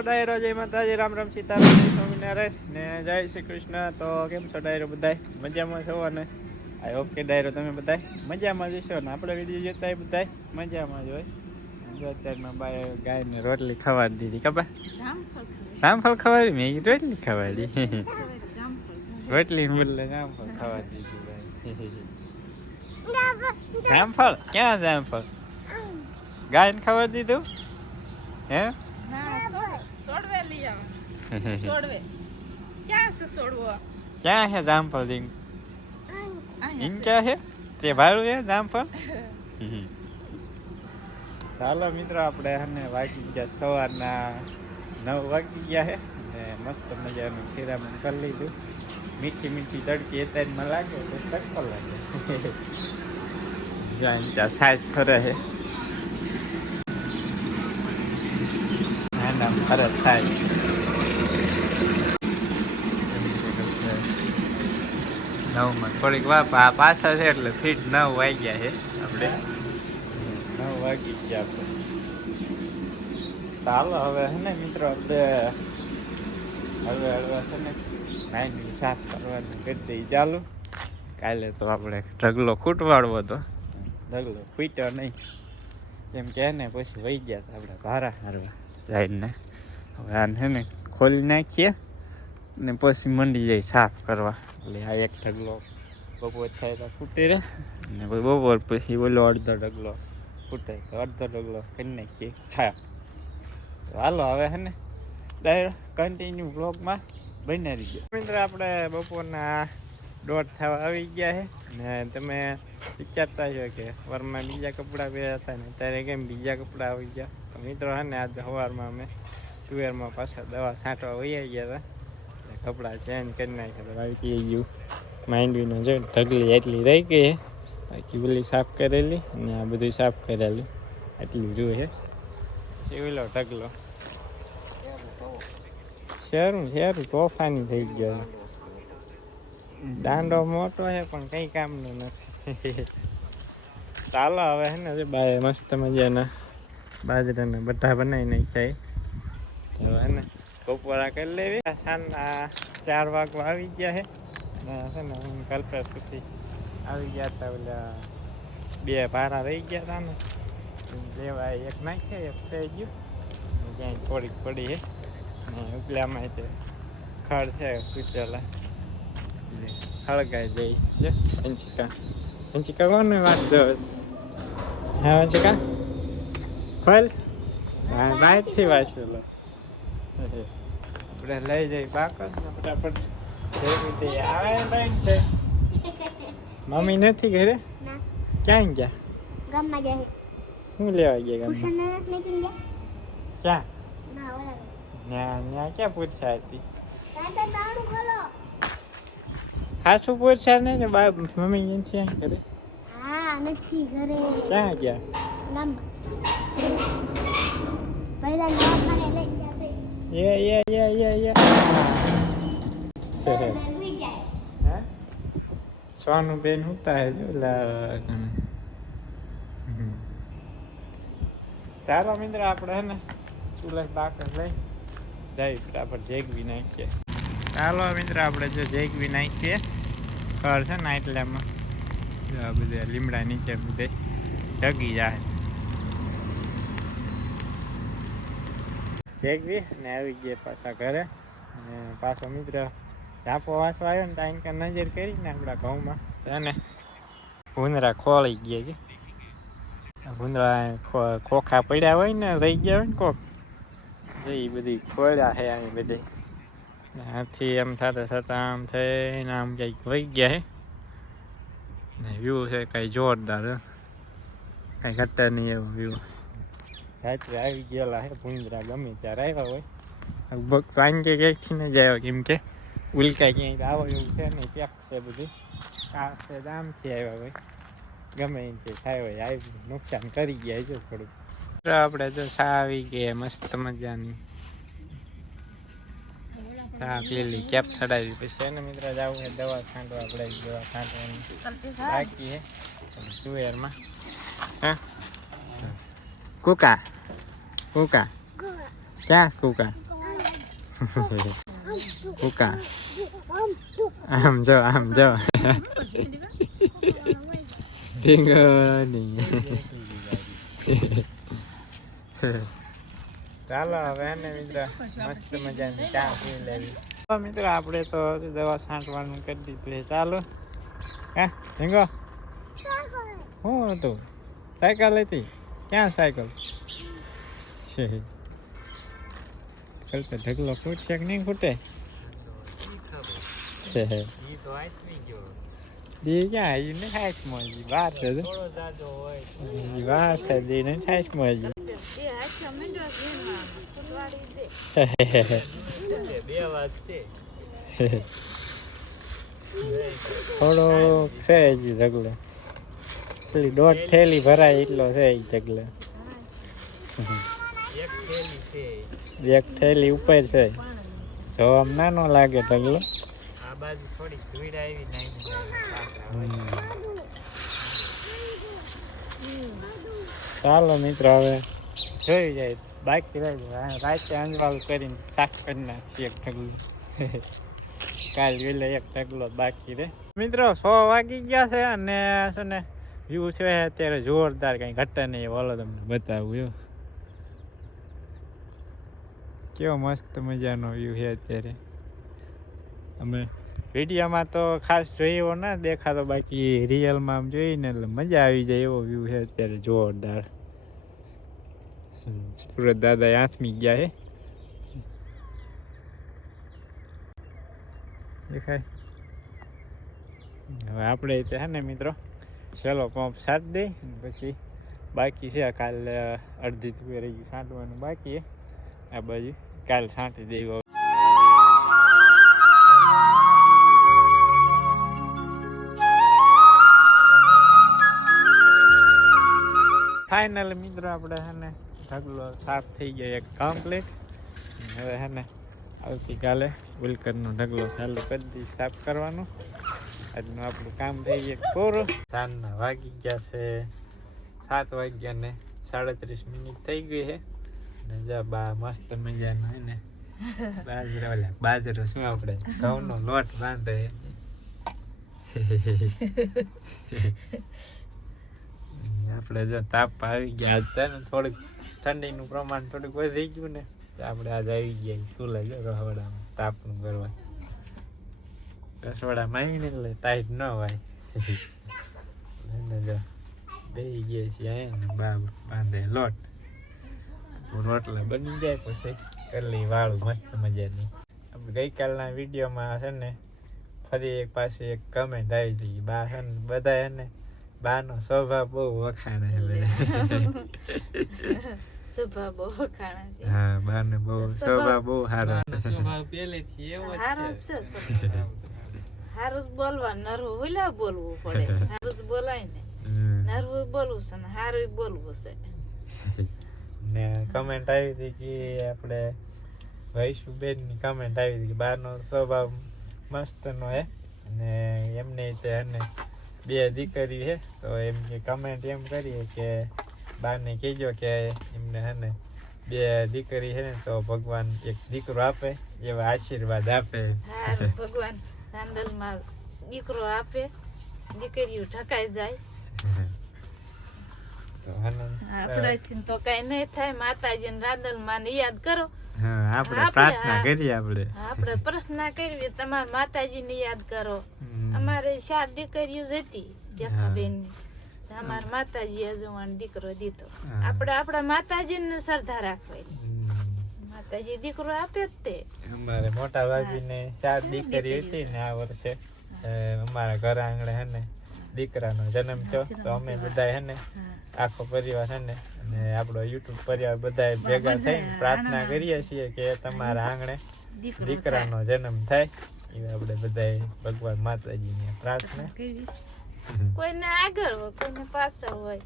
ડાયરો, જય માતાજી, રામ રામ, સીતારામ સ્વામિનારાયણ ને જય શ્રી કૃષ્ણ. તો કેમ છો ડાયરો બધાય? મજામાં છો ને આઈ હોપ કે ડાયરો તમે બધાય મજામાં જશો ને? આપણે વીડિયો જોતા બધાય મજામાં જ હોય. અત્યારમાં બાય ગાયને રોટલી ખવાડી દીધી ખબર? જામફળ ખવાડી. મેં રોટલી ખવાડી. રોટલી બદલે જામફળ ખવાડી દીધી જામફળ? ક્યાં જામફળ? ગાયને ખબર દીધું? હે. ક્યાં છે સોડવો? ક્યાં છે જામફળ ઇન. ક્યાં છે? તે ભાડું છે જામફળ? ચાલો મિત્રો, આપણે અને વાગી ગયા સવારના નવ વાગી ગયા છે ને મસ્ત મજાનું શિરામણ કરી લીધું. મીઠી મીઠી તડકી એતાજમાં લાગે તો તડકો લાગે જ્યાં ત્યાં સાજ ફરે છે નાના ફરે સાજ. નવમાં થોડીક વાર આ પાછા છે એટલે ફીટ નવ વાગ્યા છે આપણે. વાગી આપણે ચાલો હવે હે ને મિત્રો આપણે હવે હવે છે ને નાઈની સાફ કરવાનું કરી દઈ ચાલુ, કાલે તો આપણે ઢગલો ખૂટવાડવો હતો ઢગલો ખૂટ્યો નહીં. એમ કે ને, પછી વહી ગયા હતા આપણે ભારા હારવા જઈને. હવે આને છે ને ખોલી નાખીએ ને પછી મંડી જાય સાફ કરવા. એટલે આ એક ઢગલો બપોર થાય તો ફૂટી રહે. ને બપોર પછી ઓલો અડધો ઢગલો. ફૂટે તો અડધો ડગલો કરી નાખીએ. તો હાલો, હવે હે ને, ડાયરેક્ટ કન્ટિન્યુ બ્લોગમાં બની રહીએ મિત્ર, આપણે બપોરના દોઢ થવા આવી ગયા છે ને તમે વિચારતા છો કે વરમાં બીજા કપડાં પહેર્યા હતા ને, ત્યારે કેમ બીજા કપડાં આવી ગયા? તો મિત્રો, હે ને, આજે સવારમાં અમે તુવેરમાં પાછા દવા છાંટવા વહી ગયા હતા. કપડાં ચેન્જ કરી નાખ્યા તો વાળકી ગયું માંડવીનો જો ઢગલી એટલી રહી ગઈ બાકી ઓલી સાફ કરેલી અને આ બધું સાફ કરેલું. આટલું રૂ છે શેવલો ઢગલો. શહેરું શેરું તોફાની થઈ ગયો. દાંડો મોટો છે પણ કંઈ કામનો નથી. ચાલો હવે હે ને બાય મસ્ત મજાના બાજરાના બધા બનાવી નાખ્યા તો હે ને બપોરા કરી લેવી. સાંજના ચાર વાગવા આવી ગયા છે ને છે ને હું કલ્પેશ પછી. આવી ગયા હતા ઓલા બે ભારા રહી ગયા હતા ને. લેવા એક નાખ્યા એક થઈ ગયું. ક્યાંય થોડીક પડી છે ને ઉપલામાં તે ખડ છે કૂટેલા હળગાઈ દઈ જો અંશિકા. અંશિકા કોને વાત દોસ હા અંશિકા? ખોલ. હા બહારથી વાંચેલો આપણે લઈ જઈ બાકસ ફટાફટ. ભેગું થઈ આવે છે. મમ્મી નથી ઘરે? ના. ક્યાં ગયા? ગામમાં જાય શું લેવા ગયા ગામમાં? ક્યાં? ના ન્યા ક્યાં પૂછા હતી? હા શું પૂછા ને? તો બા મમ્મી ક્યાં ઘરે? હા નથી ઘરે. ક્યાં ગયા? ગામમાં. પહેલા દવાખાને લઈ ગયા છે. યે યે યે યે યે. સોનું બેન હોતા હે જો ચાલો મિત્ર આપણે હે ને ચૂલા બાકર લઈ જઈ ફટાફટ જેગવી નાખીએ ચાલો મિત્ર આપણે જો જેગવી નાખીએ ઘર છે ને એટલામાં જો આ બધે લીમડા નીચે બધે ઢગી જાય જેગવી ને આવી ગયા પાછા ઘરે પાછો મિત્ર ઝાપો વાસો આવ્યો ને ત્યાં કે નજર કરીને આપણા ઘઉંમાં. અને ભૂંદરા ખોળી ગયા છે. ભૂંદરા ખોખા પડ્યા હોય ને, રહી ગયા હોય ને કોક. એ બધી ખોળ્યા છે અહીં બધી. ને આથી એમ થતા થતા આમ થઈને આમ કંઈક વહી ગયા છે. ને વ્યૂ છે કાંઈ જોરદાર કંઈ ઘટે નહીં એવું વ્યૂ રાત્રે આવી ગયેલા છે ભૂંદરા ગમે ત્યારે આવ્યા હોય. લગભગ સાંજે ક્યાંકથી ને જ આવ્યા, કેમ કે ઉલ્કા ક્યાંય આવે એવું છે નહીં પેક છે બધું? આ છે આમથી આવ્યા ભાઈ. ગમે એમ છે થાય હોય આવી નુકસાન કરી ગયા છે થોડુંક. આપણે તો સાવી આવી ગઈ મસ્ત મજાની. ચા પેલી કેપ ચડાવી પછી એને મિત્ર જવું છે દવા છાંટવા આપણે દવા છાંટવાની બાકી છે? સુવેરમાં હા કુકા? કુકા? ક્યાં કુકા? કુકા આમ જો આમ જો ઢીંગણી ચાલો હવે એને મિત્ર મસ્ત મજાની ચા પી લેવી. તો મિત્ર આપણે તો દવા છાંટવાનું કરી દીધું છે. ચાલો. હા ઢીંગો શું હતું? સાયકલ હતી? ક્યાં સાયકલ? છે ચાલ તો ઢગલો ફૂટશે કે નહીં ફૂટે. દી ક્યાં હજી ને ખાઈશ મોજી. બહાર છે હજી બહાર છે દી ને છે હજી ઢગલો. પેલી દોઢ થેલી ભરાય એટલો છે એ ઢગલો. ઉપર છે. જો આમ નાનો લાગે ઢગલો ચાલો મિત્રો હવે જોઈ જાય. બાકી રાતે અંજવાળું કરીને સાફ કરી નાખીએ એક ઢગલું. કાલ વેલે એક ઢગલો બાકી રે મિત્રો સો વાગી ગયા છે અને છે ને વ્યૂ છે અત્યારે જોરદાર. કઈ ઘટે નહીં બોલો તમને બતાવું એવું કેવો મસ્ત મજાનો વ્યૂ છે અત્યારે. અમે વિડીયોમાં તો ખાસ જોયો ના, દેખાતો બાકી રિયલમાં આમ જોઈને એટલે મજા આવી જાય એવો વ્યૂ છે અત્યારે જોરદાર. સુરત દાદા આથમી ગયા હે દેખાય. હવે આપણે તે હે ને મિત્રો છેલ્લો પંપ સાથ દઈ પછી બાકી છે કાલે અડધી તુવેર રહી ગયું, સાંટવાનું બાકી આ બાજુ. કાલ છાંટી દેવો ફાઇનલ મિત્રો, આપણે હે ને, ઢગલો સાફ થઈ ગયો એક કમ્પ્લીટ હવે હે ને, આવતીકાલે ગુલકરનો ઢગલો ચાલુ કરી દઈશ સાફ કરવાનું. આજનું આપણું કામ થઈ ગયું પૂરું. સાંજના વાગી ગયા છે સાત વાગ્યા ને સાડત્રીસ મિનિટ થઈ ગઈ છે. બા મસ્ત મજાનો હે ને બાજરો ઓલા બાજરો શું આપણે ઘઉંનો લોટ બાંધે આપણે જો તાપ આવી ગયા આજ છે ને થોડીક ઠંડીનું પ્રમાણ થોડુંક વધી ગયું ને તો આપણે આજ આવી ગયા સુલે જો રસોડામાં તાપનું કરવા રસોડામાં આવીને એટલે ટાઈટ ન હોય એને જો બેસી ગયા છીએ અહીંયા ને બા બાંધે લોટ રોટલા બની જાય પછી કરલી વાળું મસ્ત મજાની. આપણે ગઈકાલના વિડીયોમાં છે ને ફરી એક પાછી એક કમેન્ટ આવી હતી. બા છે ને બધા એને બાનો સ્વભાવ બહુ વખાણે સ્વભાવ બહુ વખાણે છે. હા બાને બહુ સ્વભાવ બહુ સારો હારું જ છે સ્વભાવ. હારું જ બોલવા નરવું ઓલા બોલવું પડે. હારું જ બોલાય ને. નરવું બોલવું છે ને હારું બોલવું છે. ને કમેન્ટ આવી હતી કે આપણે વૈશુબેન કમેન્ટ આવી હતી કે બહારનો સ્વભાવ મસ્તનો હે. અને એમને તે અને બે દીકરી છે તો એમ કે કમેન્ટ એમ કરીએ કે બાને કહેજો કે એમને હે બે દીકરી છે ને તો ભગવાન એક દીકરો આપે એવા આશીર્વાદ આપે. ભગવાન રાંદલમાં દીકરો આપે દીકરીઓ ઠકાઈ જાય. આપણાથી તો કઈ નહીં થાય માતાજીને રાંદલમાં ને યાદ કરો. આપણે આપણે પ્રાર્થના કરીએ આપણે. આપણે પ્રાર્થના કરવી તમારા માતાજીને યાદ કરો. અમારે ચાર દીકરીઓ જ હતી અમારા માતાજી હજુવાન દીકરો દીધો. આપણે આપણા માતાજીને શ્રદ્ધા રાખવાની. માતાજી દીકરો આપે જ તે. અમારે મોટા ભાભીને ચાર દીકરી હતી ને આ વર્ષે. અમારા ઘર આંગણે હે ને દીકરાનો જન્મ થયો. તો અમે બધા હે ને આખો પરિવાર છે ને અને આપણો યુટ્યુબ પરિવાર બધા ભેગા થઈને પ્રાર્થના કરીએ છીએ કે તમારા આંગણે દીકરાનો જન્મ થાય. એ આપણે બધા ભગવાન માતાજીને પ્રાર્થના. કોઈને આગળ હોય કોઈને પાછળ હોય.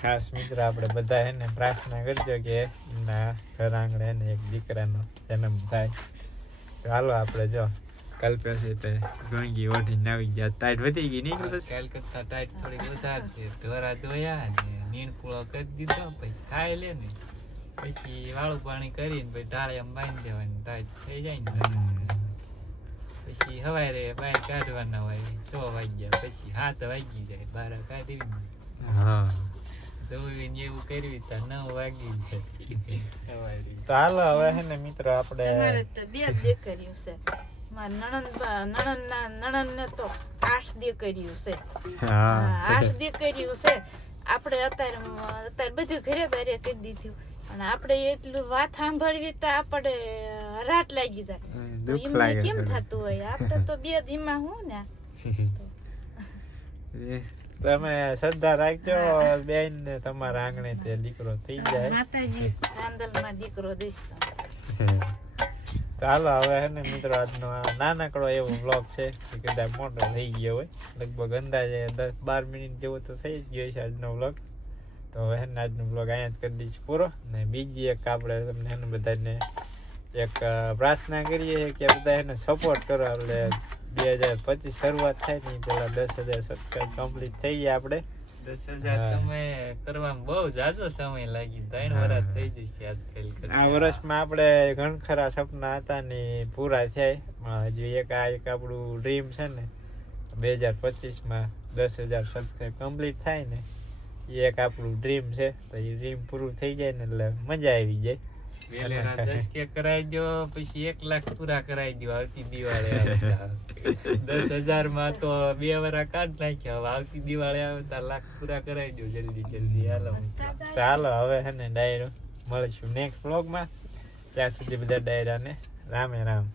ખાસ મિત્ર આપણે બધા એને પ્રાર્થના કરજો કે એમના ઘર આંગણે એક દીકરાનો જન્મ થાય. ચાલો હાલો આપણે જો કલ્પે છે તે ગંગી ઓઢીને આવી ગયા. ટાઈટ વધી ગઈ નહીં બસ? કાલ કરતા ટાઈટ થોડીક વધારે છે. ધોરા ધોયા ને નીણ પૂળો કરી દીધો પછી ખાઈ લે ને. પછી વાળું પાણી કરીને પછી એમ બાંધી દેવાની ટાઈટ થઈ જાય ને. પછી હવારે બહાર કાઢવાના હોય છ વાગ્યા પછી હાથ વાગી જાય બાર કાઢી હા. તો નવ વાગી જાય. હાલો હવે હે ને મિત્ર આપણે બે દીકરીઓ છે. મારા નણંદ નણંદના નણંદને તો આઠ દીકરીઓ છે. આઠ છે. આપણે અત્યારે અત્યારે બધું ઘરે બારે કરી દીધું. અને આપણે એટલું વાત સાંભળવી તો આપણે રાત લાગી જાય. એમને કેમ થતું હોય? આપણે તો બે ધીમા હું ને. તમે શ્રદ્ધા રાખજો બેન ને તમારા આંગણે તે દીકરો થઈ જાય. માતાજી ચાંદલમાં દીકરો દઈશ હાલો, હવે હે ને મિત્રો, આજનો નાનકડો એવો બ્લોગ છે કે કદાચ મોટો થઈ ગયો હોય. લગભગ અંદાજે દસ બાર મિનિટ જેવો તો થઈ જ ગયો છે આજનો બ્લોગ તો હવે હે ને આજનો બ્લોગ અહીંયા જ કરી દઈશું પૂરો. ને બીજી એક આપણે તમને હે ને બધાને એક પ્રાર્થના કરીએ કે બધા એને સપોર્ટ કરો. એટલે બે હજાર પચીસ શરૂઆત થાય ને પહેલાં દસ હજાર સબસ્ક્રાઈબ કમ્પ્લીટ થઈ ગયા આપણે. દસ હજાર તમે કરવામાં બહુ જાજો સમય લાગી ત્રણ. વર્ષ થઈ જશે આજકાલ આ વર્ષમાં આપણે ઘણા ખરા સપના હતા ને પૂરા થયા. પણ હજી એક આ એક આપણું ડ્રીમ છે ને બે હજાર પચીસમાં દસ હજાર સબસ્ક્રાઈબ કમ્પ્લીટ થાય ને એ એક આપણું ડ્રીમ છે. તો એ ડ્રીમ પૂરું થઈ જાય ને એટલે મજા આવી જાય. વેલેરા દસ કે કરાઈ દો પછી એક લાખ પૂરા કરાઈ દો આવતી દિવાળે દસ હજારમાં તો બે વરા કાઢ નાખ્યા હવે આવતી દિવાળે આવતા લાખ પૂરા કરાઈ દો જલ્દી જલ્દી. હાલો. હાલો હવે હે ને ડાયરો મળીશું નેક્સ્ટ વ્લોગમાં ત્યાં સુધી બધા ડાયરાને રામે રામ.